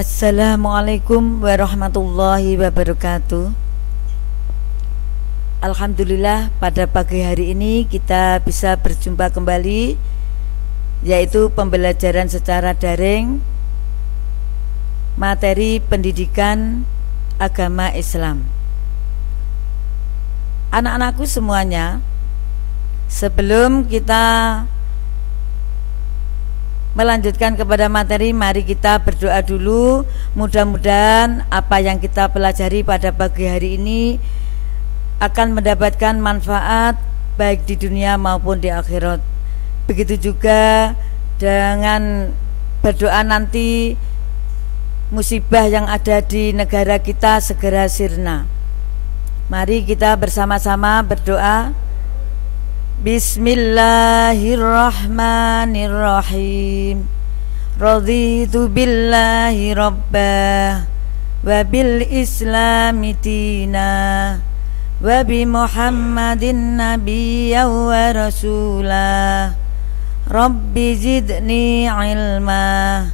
Assalamualaikum warahmatullahi wabarakatuh. Alhamdulillah pada pagi hari ini kita bisa berjumpa kembali, yaitu pembelajaran secara daring materi pendidikan agama Islam. Anak-anakku semuanya, sebelum kita melanjutkan kepada materi, mari kita berdoa dulu. Mudah-mudahan apa yang kita pelajari pada pagi hari ini akan mendapatkan manfaat baik di dunia maupun di akhirat. Begitu juga dengan berdoa nanti musibah yang ada di negara kita segera sirna. Mari kita bersama-sama berdoa. Bismillahirrahmanirrahim. Raditu billahi rabbah wa bil islami dina wa bi muhammadin nabiyya wa rasulah. Rabbi zidni ilma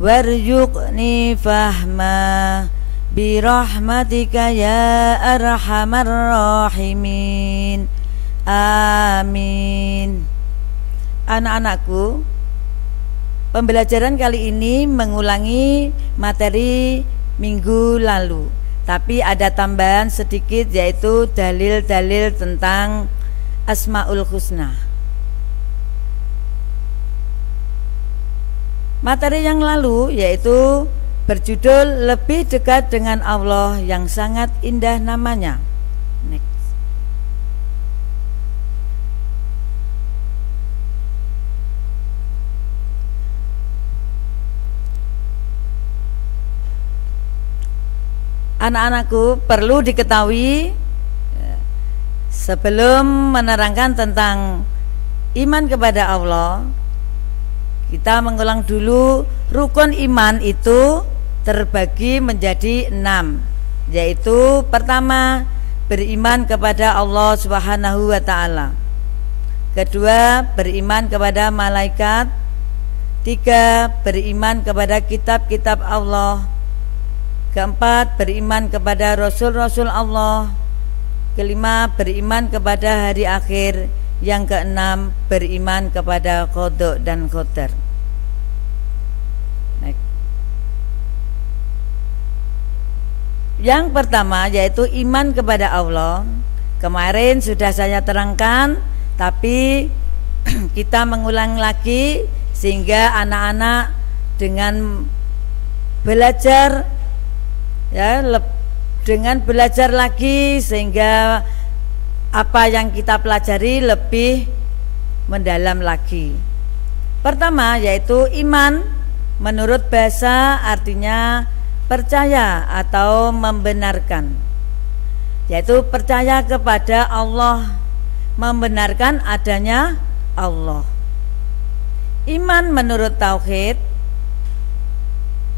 warzuqni fahma bi rahmatika ya arhamar rahimin. Amin. Anak-anakku, pembelajaran kali ini mengulangi materi minggu lalu, tapi ada tambahan sedikit, yaitu dalil-dalil tentang Asmaul Husna. Materi yang lalu yaitu berjudul Lebih Dekat dengan Allah yang Sangat Indah Namanya. Next. Anak-anakku, perlu diketahui sebelum menerangkan tentang iman kepada Allah, kita mengulang dulu. Rukun iman itu terbagi menjadi 6, yaitu pertama, beriman kepada Allah Subhanahu wa ta'ala. Kedua, beriman kepada malaikat. Tiga, beriman kepada kitab-kitab Allah. Keempat, beriman kepada Rasul-Rasul Allah. Kelima, beriman kepada hari akhir. Yang keenam, beriman kepada qada dan qadar. Yang pertama yaitu iman kepada Allah. Kemarin sudah saya terangkan, tapi kita mengulang lagi sehingga anak-anak dengan belajar, dengan belajar lagi, sehingga apa yang kita pelajari lebih mendalam lagi. Pertama yaitu iman. Menurut bahasa artinya percaya atau membenarkan, yaitu percaya kepada Allah, membenarkan adanya Allah. Iman menurut tauhid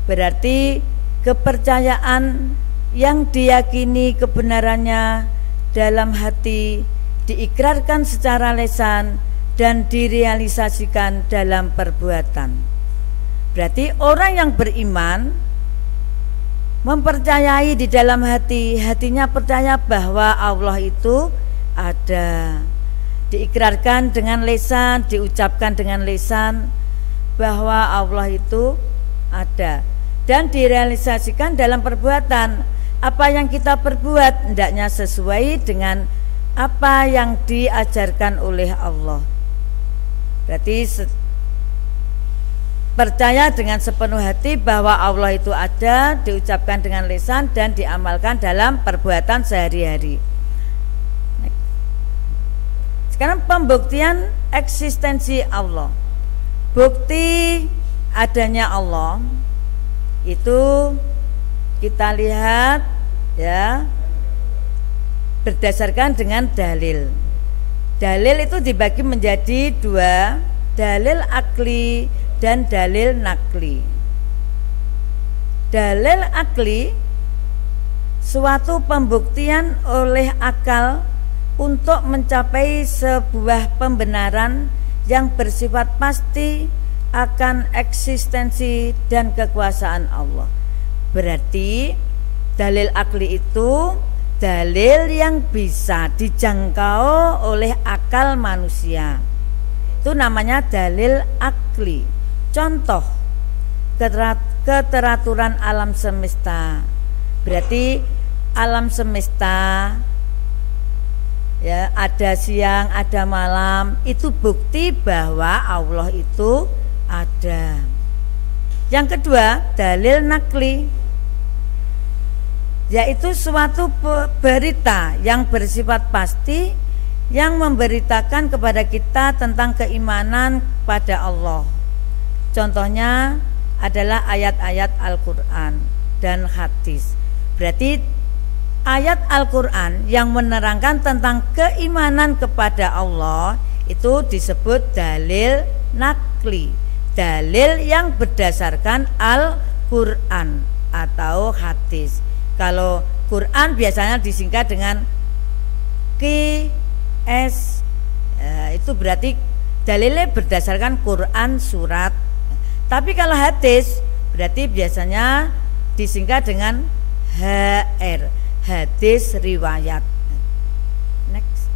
berarti kepercayaan yang diyakini kebenarannya dalam hati, diikrarkan secara lisan dan direalisasikan dalam perbuatan. Berarti orang yang beriman mempercayai di dalam hati, hatinya percaya bahwa Allah itu ada, diikrarkan dengan lisan, diucapkan dengan lisan bahwa Allah itu ada, dan direalisasikan dalam perbuatan. Apa yang kita perbuat hendaknya sesuai dengan apa yang diajarkan oleh Allah. Berarti percaya dengan sepenuh hati bahwa Allah itu ada, diucapkan dengan lisan dan diamalkan dalam perbuatan sehari-hari. Sekarang pembuktian eksistensi Allah. Bukti adanya Allah itu kita lihat berdasarkan dengan dalil. Dalil itu dibagi menjadi 2, dalil akli dan dalil nakli. Dalil akli, suatu pembuktian oleh akal untuk mencapai sebuah pembenaran yang bersifat pasti akan eksistensi dan kekuasaan Allah. Berarti dalil akli itu dalil yang bisa dijangkau oleh akal manusia. Itu namanya dalil akli. Contoh keteraturan alam semesta. Berarti alam semesta, ya, ada siang, ada malam, itu bukti bahwa Allah itu ada. Yang kedua, dalil nakli, yaitu suatu berita yang bersifat pasti yang memberitakan kepada kita tentang keimanan pada Allah. Contohnya adalah ayat-ayat Al-Quran dan hadis. Berarti ayat Al-Quran yang menerangkan tentang keimanan kepada Allah itu disebut dalil nakli, dalil yang berdasarkan Al-Quran atau hadis. Kalau Quran biasanya disingkat dengan QS, itu berarti dalilnya berdasarkan Quran surat. Tapi kalau hadis berarti biasanya disingkat dengan HR, hadis riwayat. Next.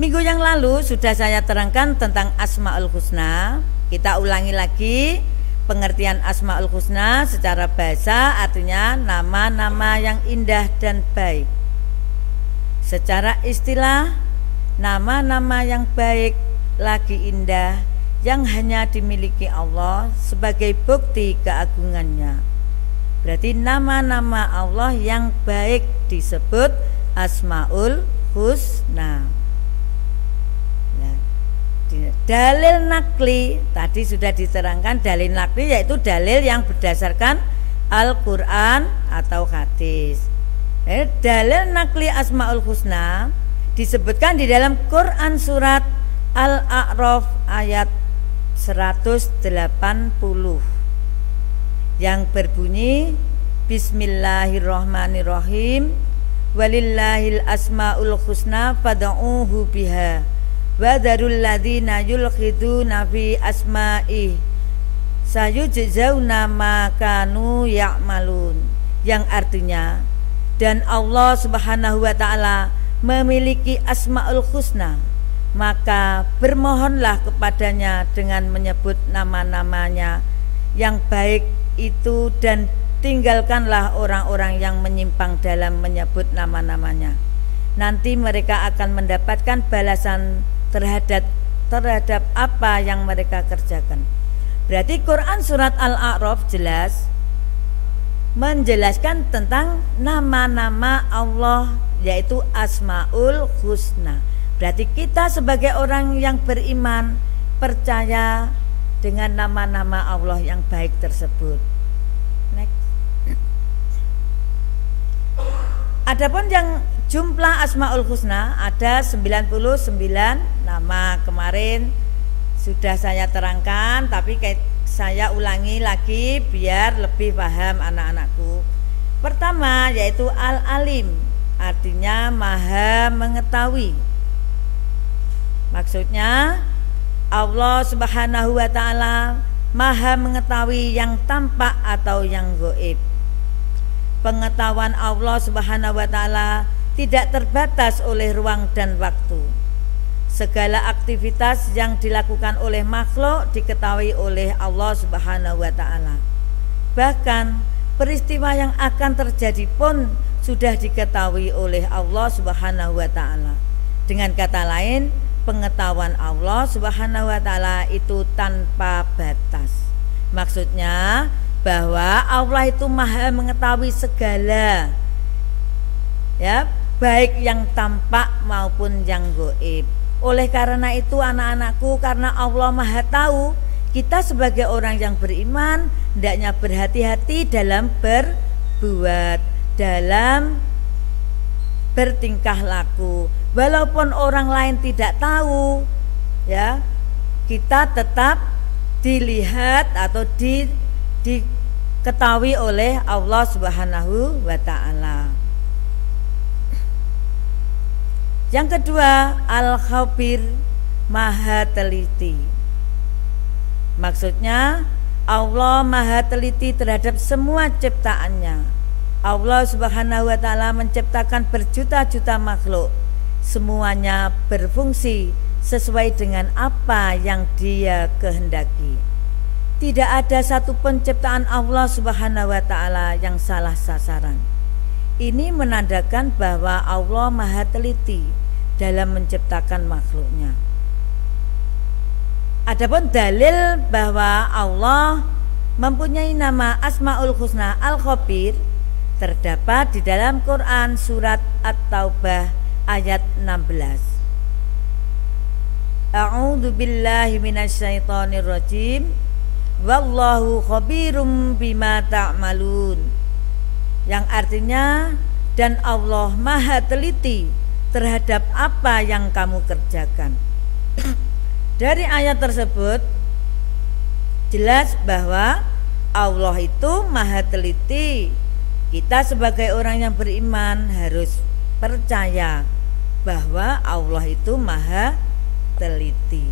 Minggu yang lalu sudah saya terangkan tentang Asmaul Husna. Kita ulangi lagi pengertian Asmaul Husna secara bahasa, artinya nama-nama yang indah dan baik. Secara istilah, nama-nama yang baik lagi indah yang hanya dimiliki Allah sebagai bukti keagungannya. Berarti nama-nama Allah yang baik disebut Asmaul Husna. Nah, dalil nakli tadi sudah diterangkan. Dalil nakli yaitu dalil yang berdasarkan Al-Quran atau hadis. Dalil nakli Asmaul Husna disebutkan di dalam Quran surat Al-A'raf ayat 180 yang berbunyi Bismillahirrahmanirrahim, walillahil asmaul husna fad'uuhu biha wa darul ladzina yulkhiduna fi asma'i sayujzauna ma kanu ya'malun, yang artinya, dan Allah Subhanahu wa taala memiliki asmaul husna, maka bermohonlah kepadanya dengan menyebut nama-namanya yang baik itu, dan tinggalkanlah orang-orang yang menyimpang dalam menyebut nama-namanya. Nanti mereka akan mendapatkan balasan terhadap apa yang mereka kerjakan. Berarti Quran surat Al-A'raf jelas menjelaskan tentang nama-nama Allah, yaitu Asmaul Husna. Berarti kita sebagai orang yang beriman percaya dengan nama-nama Allah yang baik tersebut. Next. Adapun yang jumlah Asmaul Husna ada 99 nama. Kemarin sudah saya terangkan, tapi saya ulangi lagi biar lebih paham anak-anakku. Pertama yaitu Al-Alim, artinya Maha Mengetahui. Maksudnya Allah Subhanahu wa taala Maha mengetahui yang tampak atau yang gaib. Pengetahuan Allah Subhanahu wa taala tidak terbatas oleh ruang dan waktu. Segala aktivitas yang dilakukan oleh makhluk diketahui oleh Allah Subhanahu wa taala. Bahkan peristiwa yang akan terjadi pun sudah diketahui oleh Allah Subhanahu wa taala. Dengan kata lain, pengetahuan Allah Subhanahu wa taala itu tanpa batas. Maksudnya bahwa Allah itu Maha mengetahui segala, ya, baik yang tampak maupun yang gaib. Oleh karena itu anak-anakku, karena Allah Maha tahu, kita sebagai orang yang beriman hendaknya berhati-hati dalam berbuat, dalam bertingkah laku. Walaupun orang lain tidak tahu, ya, kita tetap dilihat atau diketahui oleh Allah Subhanahu wa taala. Yang kedua, Al-Khabir, Maha Teliti. Maksudnya Allah maha teliti terhadap semua ciptaannya. Allah subhanahu wa ta'ala menciptakan berjuta-juta makhluk. Semuanya berfungsi sesuai dengan apa yang Dia kehendaki. Tidak ada satu penciptaan Allah subhanahu wa ta'ala yang salah sasaran. Ini menandakan bahwa Allah maha teliti dalam menciptakan makhluknya. Adapun dalil bahwa Allah mempunyai nama Asmaul Husna Al-Khabir terdapat di dalam Quran surat At-Taubah ayat 16. A'udzu billahi minasyaitonir rajim. Wallahu khabirum bima ta'malun. Yang artinya, dan Allah maha teliti terhadap apa yang kamu kerjakan. Dari ayat tersebut jelas bahwa Allah itu maha teliti. Kita sebagai orang yang beriman harus percaya bahwa Allah itu maha teliti.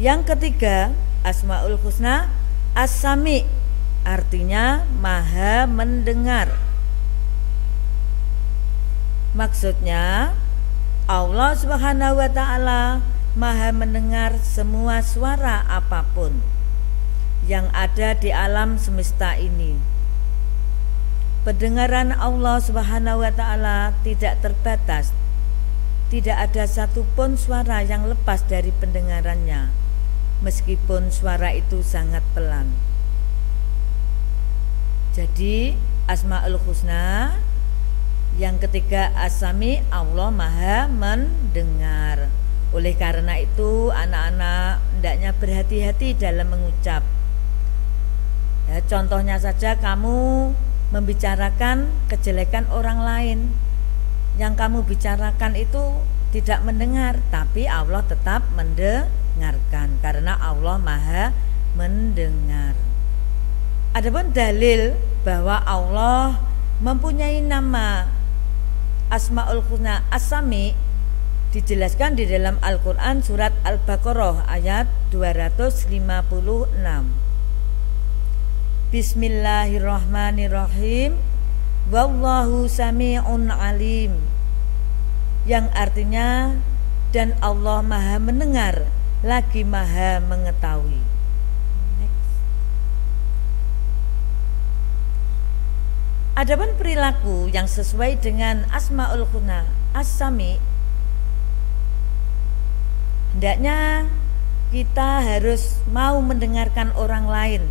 Yang ketiga, Asmaul Husna As-Sami, artinya maha mendengar. Maksudnya Allah subhanahu wa ta'ala maha mendengar semua suara apapun yang ada di alam semesta ini. Pendengaran Allah subhanahu wa ta'ala tidak terbatas. Tidak ada satupun suara yang lepas dari pendengarannya, meskipun suara itu sangat pelan. Jadi Asmaul Husna. Yang ketiga As-Sami, Allah maha mendengar. Oleh karena itu anak-anak hendaknya berhati-hati dalam mengucap. Ya, contohnya saja kamu membicarakan kejelekan orang lain. Yang kamu bicarakan itu tidak mendengar, tapi Allah tetap mendengarkan karena Allah maha mendengar. Adapun dalil bahwa Allah mempunyai nama Asmaul Husna As-Sami dijelaskan di dalam Al-Quran surat Al-Baqarah ayat 256. Bismillahirrahmanirrahim. Wallahu sami'un alim. Yang artinya, dan Allah maha mendengar lagi maha mengetahui. Adapun perilaku yang sesuai dengan Asmaul Husna As-Sami, hendaknya kita harus mau mendengarkan orang lain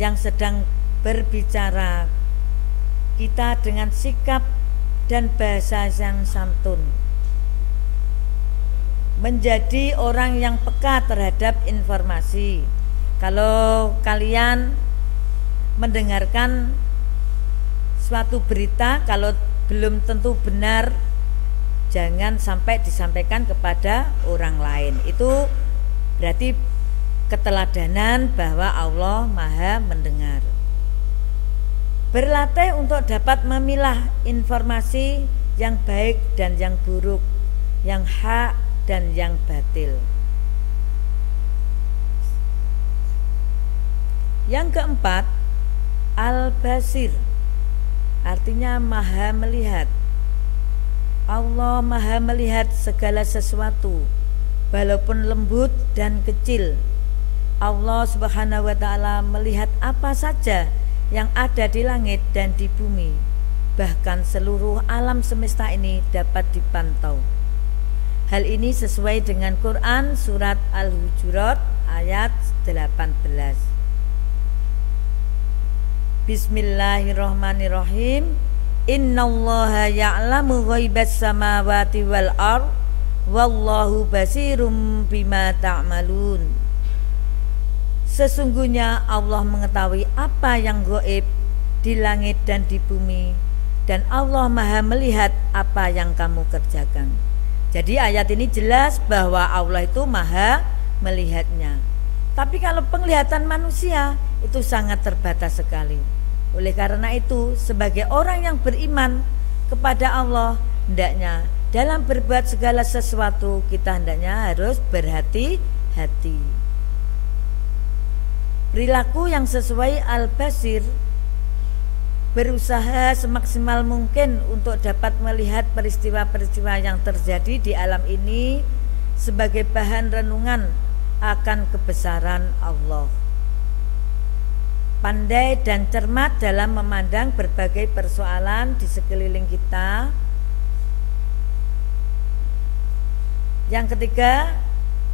yang sedang berbicara, kita dengan sikap dan bahasa yang santun, menjadi orang yang peka terhadap informasi. Kalau kalian mendengarkan suatu berita, kalau belum tentu benar, jangan sampai disampaikan kepada orang lain. Itu berarti keteladanan bahwa Allah maha mendengar. Berlatih untuk dapat memilah informasi yang baik dan yang buruk, yang hak dan yang batil. Yang keempat, Al-Basir, artinya maha melihat. Allah maha melihat segala sesuatu, walaupun lembut dan kecil. Allah subhanahu wa ta'ala melihat apa saja yang ada di langit dan di bumi. Bahkan seluruh alam semesta ini dapat dipantau. Hal ini sesuai dengan Quran surat Al-Hujurat ayat 18. Bismillahirrahmanirrahim. Innallaha ya'lamu ghaibas samawati wal ardh wallahu basirum bima ta'malun. Sesungguhnya Allah mengetahui apa yang gaib di langit dan di bumi, dan Allah maha melihat apa yang kamu kerjakan. Jadi ayat ini jelas bahwa Allah itu maha melihatnya. Tapi kalau penglihatan manusia itu sangat terbatas sekali. Oleh karena itu, sebagai orang yang beriman kepada Allah, hendaknya dalam berbuat segala sesuatu kita hendaknya harus berhati-hati. Perilaku yang sesuai al-basir, berusaha semaksimal mungkin untuk dapat melihat peristiwa-peristiwa yang terjadi di alam ini sebagai bahan renungan akan kebesaran Allah. Pandai dan cermat dalam memandang berbagai persoalan di sekeliling kita. Yang ketiga,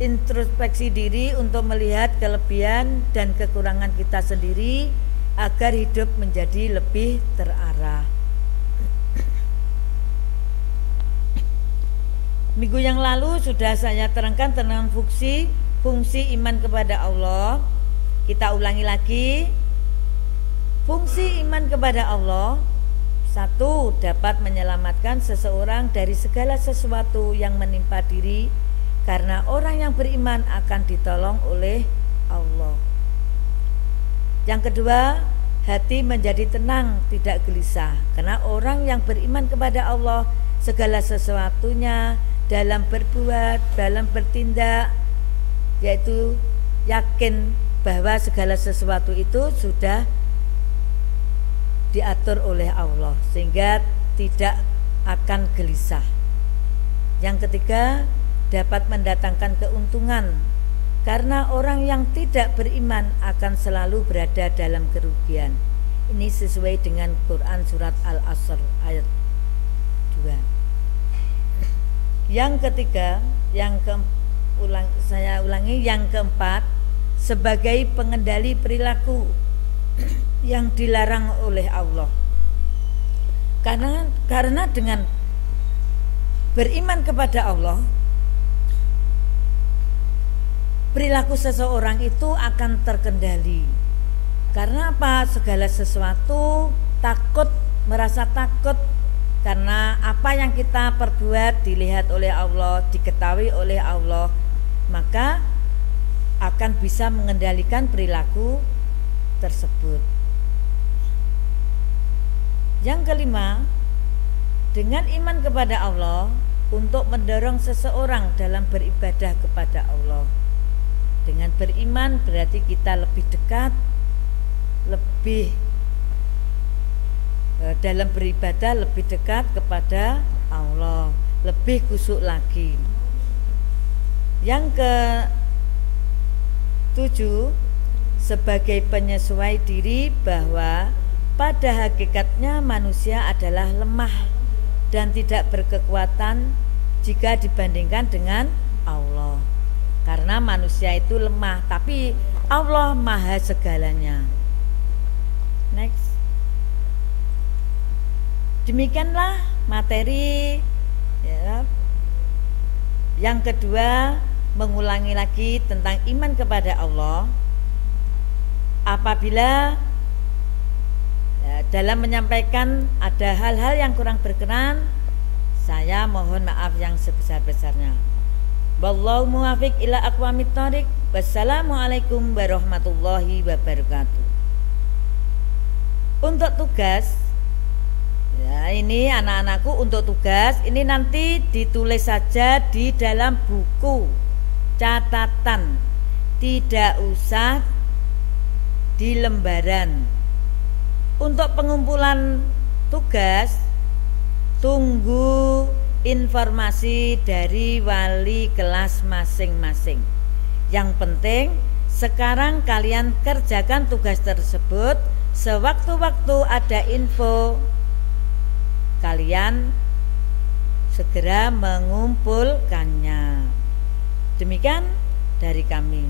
introspeksi diri untuk melihat kelebihan dan kekurangan kita sendiri agar hidup menjadi lebih terarah. Minggu yang lalu sudah saya terangkan tentang fungsi iman kepada Allah. Kita ulangi lagi. Fungsi iman kepada Allah, satu, dapat menyelamatkan seseorang dari segala sesuatu yang menimpa diri, karena orang yang beriman akan ditolong oleh Allah. Yang kedua, hati menjadi tenang, tidak gelisah, karena orang yang beriman kepada Allah segala sesuatunya dalam berbuat, dalam bertindak, yaitu yakin bahwa segala sesuatu itu sudah diatur oleh Allah, sehingga tidak akan gelisah. Yang ketiga, dapat mendatangkan keuntungan, karena orang yang tidak beriman akan selalu berada dalam kerugian. Ini sesuai dengan Quran surat Al-Asr ayat 2. Yang ketiga, saya ulangi, yang keempat, sebagai pengendali perilaku yang dilarang oleh Allah. Karena dengan beriman kepada Allah, perilaku seseorang itu akan terkendali. Karena apa? Segala sesuatu merasa takut, karena apa yang kita perbuat dilihat oleh Allah, diketahui oleh Allah, maka akan bisa mengendalikan perilaku tersebut. Yang kelima, dengan iman kepada Allah untuk mendorong seseorang dalam beribadah kepada Allah. Dengan beriman berarti kita lebih dekat, dalam beribadah lebih dekat kepada Allah, lebih khusyuk lagi. Yang ke-7, sebagai penyesuai diri bahwa pada hakikatnya manusia adalah lemah dan tidak berkekuatan jika dibandingkan dengan Allah. Karena manusia itu lemah, tapi Allah maha segalanya. Next. Demikianlah materi ya. Yang kedua, mengulangi lagi tentang iman kepada Allah. Apabila dalam menyampaikan ada hal-hal yang kurang berkenan, saya mohon maaf yang sebesar-besarnya. Wallahu muwaffiq ila aqwamit thoriq. Wassalamualaikum warahmatullahi wabarakatuh. Untuk tugas, ya ini anak-anakku, untuk tugas ini nanti ditulis saja di dalam buku catatan, tidak usah di lembaran. Untuk pengumpulan tugas, tunggu informasi dari wali kelas masing-masing. Yang penting sekarang kalian kerjakan tugas tersebut. Sewaktu-waktu ada info, kalian segera mengumpulkannya. Demikian dari kami.